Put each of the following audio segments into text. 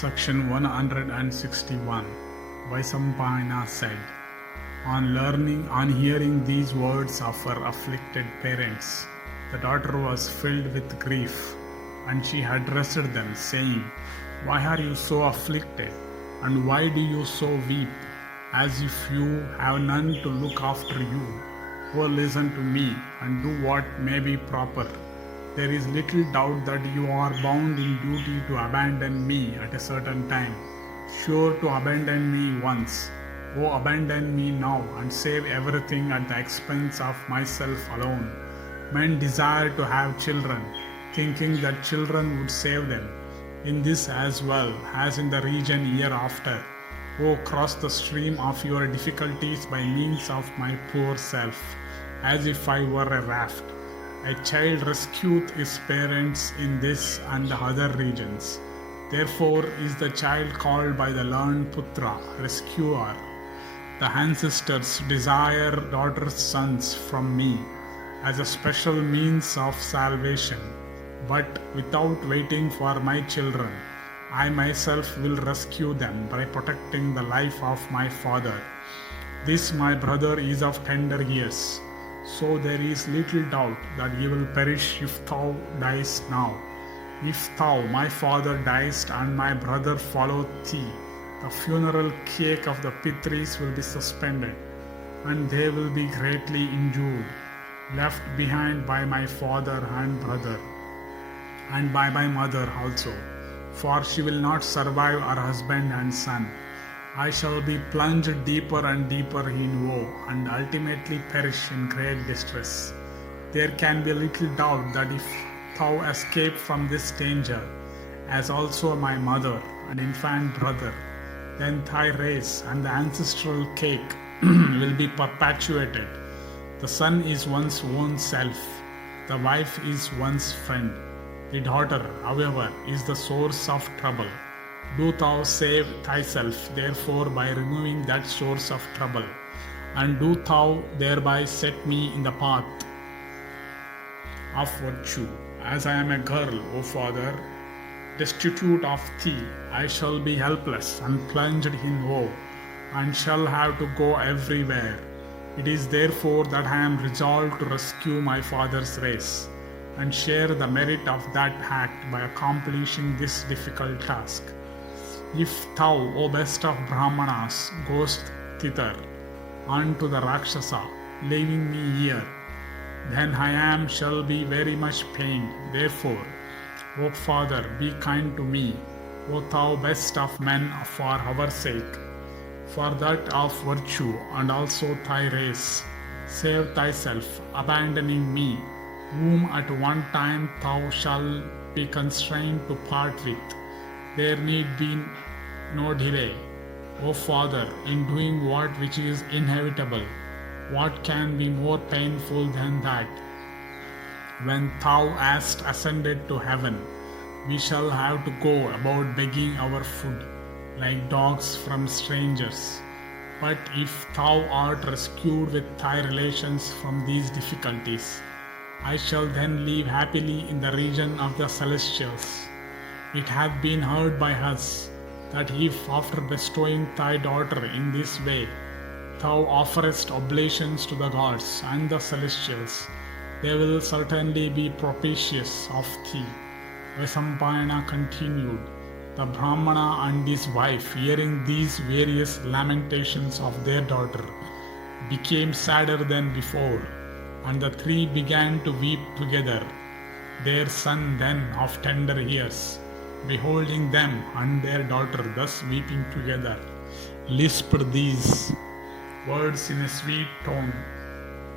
Section 161. Vaisampayana said, On hearing these words of her afflicted parents, the daughter was filled with grief, and she addressed them, saying, Why are you so afflicted, and why do you so weep, as if you have none to look after you? Oh, listen to me, and do what may be proper. There is little doubt that you are bound in duty to abandon me at a certain time, sure to abandon me once. Oh, abandon me now and save everything at the expense of myself alone. Men desire to have children, thinking that children would save them, in this as well as in the region hereafter. Oh, cross the stream of your difficulties by means of my poor self, as if I were a raft. A child rescueth his parents in this and the other regions. Therefore is the child called by the learned Putra, rescuer. The ancestors desire daughters' sons from me as a special means of salvation. But without waiting for my children, I myself will rescue them by protecting the life of my father. This my brother is of tender years. So there is little doubt that he will perish if thou diest now. If thou, my father, diest and my brother follow thee, the funeral cake of the Pitris will be suspended, and they will be greatly injured, left behind by my father and brother, and by my mother also, for she will not survive her husband and son. I shall be plunged deeper and deeper in woe, and ultimately perish in great distress. There can be little doubt that if thou escape from this danger, as also my mother and infant brother, then thy race and the ancestral cake will be perpetuated. The son is one's own self, the wife is one's friend. The daughter, however, is the source of trouble. Do thou save thyself, therefore, by removing that source of trouble, and do thou thereby set me in the path of virtue. As I am a girl, O Father, destitute of thee, I shall be helpless and plunged in woe, and shall have to go everywhere. It is therefore that I am resolved to rescue my father's race, and share the merit of that act by accomplishing this difficult task. If thou, O best of Brahmanas, goest thither, unto the Rakshasa, leaving me here, then I shall be very much pained. Therefore, O Father, be kind to me, O thou best of men, for our sake, for that of virtue, and also thy race. Save thyself, abandoning me, whom at one time thou shalt be constrained to part with. There need be no delay. O Father, in doing that which is inevitable, what can be more painful than that? When thou hast ascended to heaven, we shall have to go about begging our food, like dogs from strangers. But if thou art rescued with thy relations from these difficulties, I shall then live happily in the region of the celestials. It hath been heard by us that if, after bestowing thy daughter in this way, thou offerest oblations to the gods and the celestials, they will certainly be propitious of thee. Vaisampayana continued. The Brahmana and his wife, hearing these various lamentations of their daughter, became sadder than before, and the three began to weep together. Their son then, of tender years, beholding them and their daughter thus weeping together, lisped these words in a sweet tone,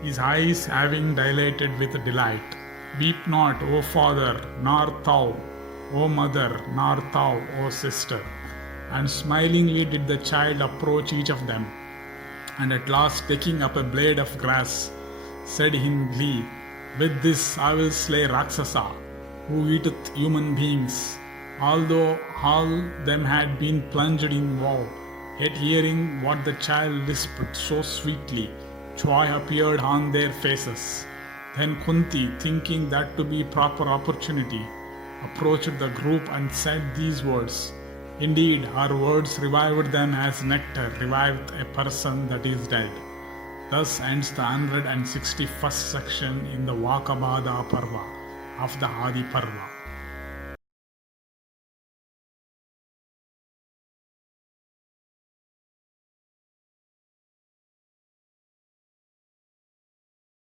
his eyes having dilated with delight. Weep not, O father, nor thou, O mother, nor thou, O sister. And smilingly did the child approach each of them, and at last taking up a blade of grass, said in glee, With this I will slay Rakshasa, who eateth human beings. Although all them had been plunged in woe, yet hearing what the child lisped so sweetly, joy appeared on their faces. Then Kunti, thinking that to be proper opportunity, approached the group and said these words, Indeed, our words revived them as nectar reviveth a person that is dead. Thus ends the 161st section in the Vaka Badha Parva of the Adi Parva.